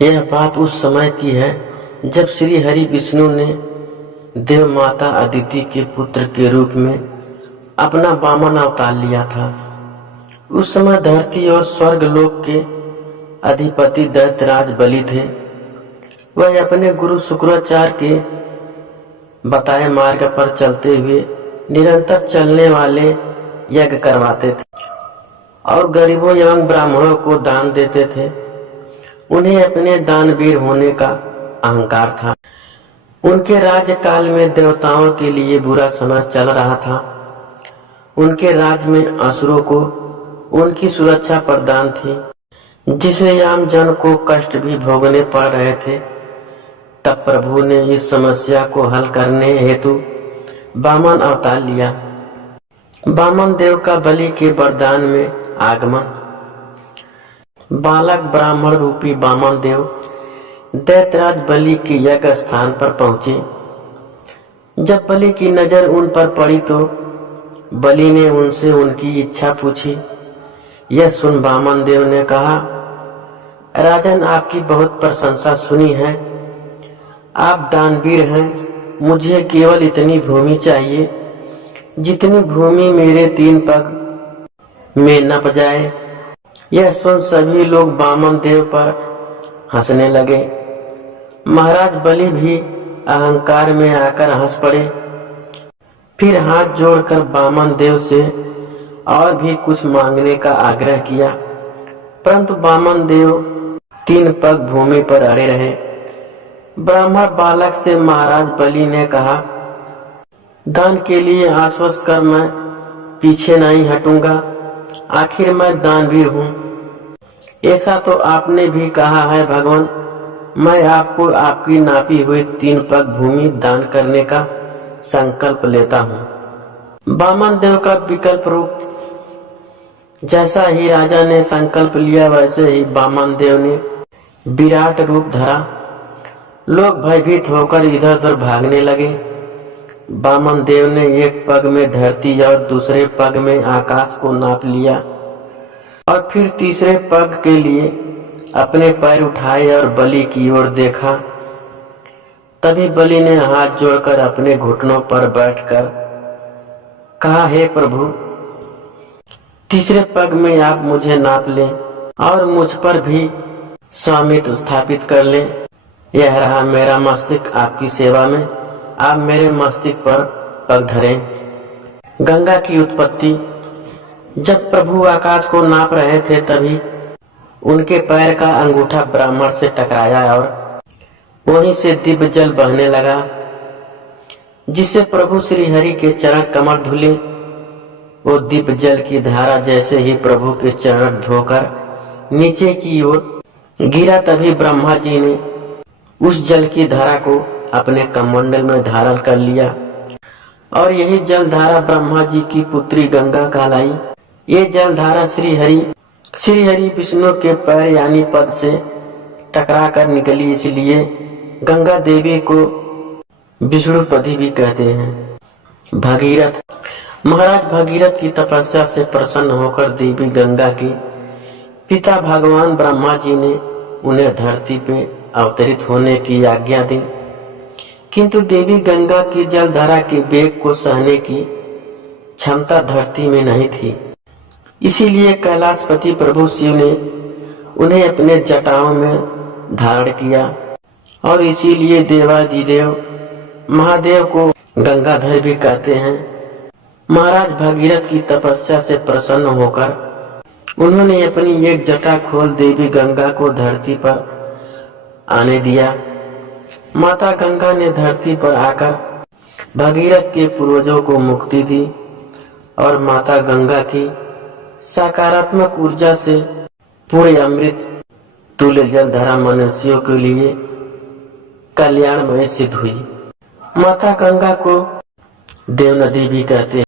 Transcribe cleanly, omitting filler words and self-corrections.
यह बात उस समय की है जब श्री हरि विष्णु ने देव माता अदिति के पुत्र के रूप में अपना वामन अवतार लिया था। उस समय धरती और स्वर्ग लोक के अधिपति दैत्यराज बलि थे। वह अपने गुरु शुक्राचार्य के बताए मार्ग पर चलते हुए निरंतर चलने वाले यज्ञ करवाते थे और गरीबों एवं ब्राह्मणों को दान देते थे। उन्हें अपने दानवीर होने का अहंकार था। उनके राज्य काल में देवताओं के लिए बुरा समय चल रहा था। उनके राज्य में असुरों को उनकी सुरक्षा प्रदान थी, जिसे आम जन को कष्ट भी भोगने पड़ रहे थे। तब प्रभु ने इस समस्या को हल करने हेतु वामन अवतार लिया। वामन देव का बलि के वरदान में आगमन। बालक ब्राह्मण रूपी वामन देव दैत्यराज बलि के यज्ञ स्थान पर पहुंचे। जब बलि की नजर उन पर पड़ी तो बलि ने उनसे उनकी इच्छा पूछी। यह सुन वामन देव ने कहा, राजन, आपकी बहुत प्रशंसा सुनी है। आप दानवीर हैं। मुझे केवल इतनी भूमि चाहिए जितनी भूमि मेरे 3 पग में नप जाए। यह सुन सभी लोग वामन देव पर हंसने लगे। महाराज बलि भी अहंकार में आकर हंस पड़े। फिर हाथ जोड़कर वामन देव से और भी कुछ मांगने का आग्रह किया, परंतु वामन देव 3 पग भूमि पर अड़े रहे। ब्राह्मण बालक से महाराज बलि ने कहा, दान के लिए आश्वस्त कर, मैं पीछे नहीं हटूंगा। आखिर मैं दानवीर हूँ। ऐसा तो आपने भी कहा है भगवान। मैं आपको आपकी नापी हुई 3 पग भूमि दान करने का संकल्प लेता हूँ। वामन देव का विकल्प रूप। जैसा ही राजा ने संकल्प लिया वैसे ही वामन देव ने विराट रूप धरा। लोग भयभीत होकर इधर उधर भागने लगे। वामन देव ने एक पग में धरती और दूसरे पग में आकाश को नाप लिया और फिर तीसरे पग के लिए अपने पैर उठाए और बलि की ओर देखा। तभी बलि ने हाथ जोड़कर अपने घुटनों पर बैठकर कहा, हे प्रभु, तीसरे पग में आप मुझे नाप लें और मुझ पर भी स्वामित्व स्थापित कर लें। यह रहा मेरा मस्तिष्क आपकी सेवा में। आप मेरे मस्तिष्क पर पग धरें। गंगा की उत्पत्ति। जब प्रभु आकाश को नाप रहे थे तभी उनके पैर का अंगूठा ब्राह्मण से टकराया और वहीं से दिव्य जल बहने लगा, जिससे प्रभु श्री हरि के चरण कमल धुले। वो दिव्य जल की धारा जैसे ही प्रभु के चरण धोकर नीचे की ओर गिरा, तभी ब्रह्मा जी ने उस जल की धारा को अपने कमंडल में धारण कर लिया और यही जल धारा ब्रह्मा जी की पुत्री गंगा कहलाई। ये जल धारा श्री हरि विष्णु के पैर यानी पद से टकरा कर निकली, इसलिए गंगा देवी को विष्णुपदी भी कहते हैं। भगीरथ। महाराज भगीरथ की तपस्या से प्रसन्न होकर देवी गंगा के पिता भगवान ब्रह्मा जी ने उन्हें धरती पे अवतरित होने की आज्ञा दी, किंतु देवी गंगा की जलधारा के वेग को सहने की क्षमता धरती में नहीं थी। इसीलिए कैलाशपति प्रभु शिव ने उन्हें अपने जटाओं में धारण किया और इसीलिए देवादिदेव महादेव को गंगाधर भी कहते हैं। महाराज भगीरथ की तपस्या से प्रसन्न होकर उन्होंने अपनी एक जटा खोल देवी गंगा को धरती पर आने दिया। माता गंगा ने धरती पर आकर भगीरथ के पूर्वजों को मुक्ति दी और माता गंगा की सकारात्मक ऊर्जा से पूरे अमृत तुल्य जलधारा मनुष्यों के लिए कल्याणमय सिद्ध हुई। माता गंगा को देव नदी भी कहते हैं।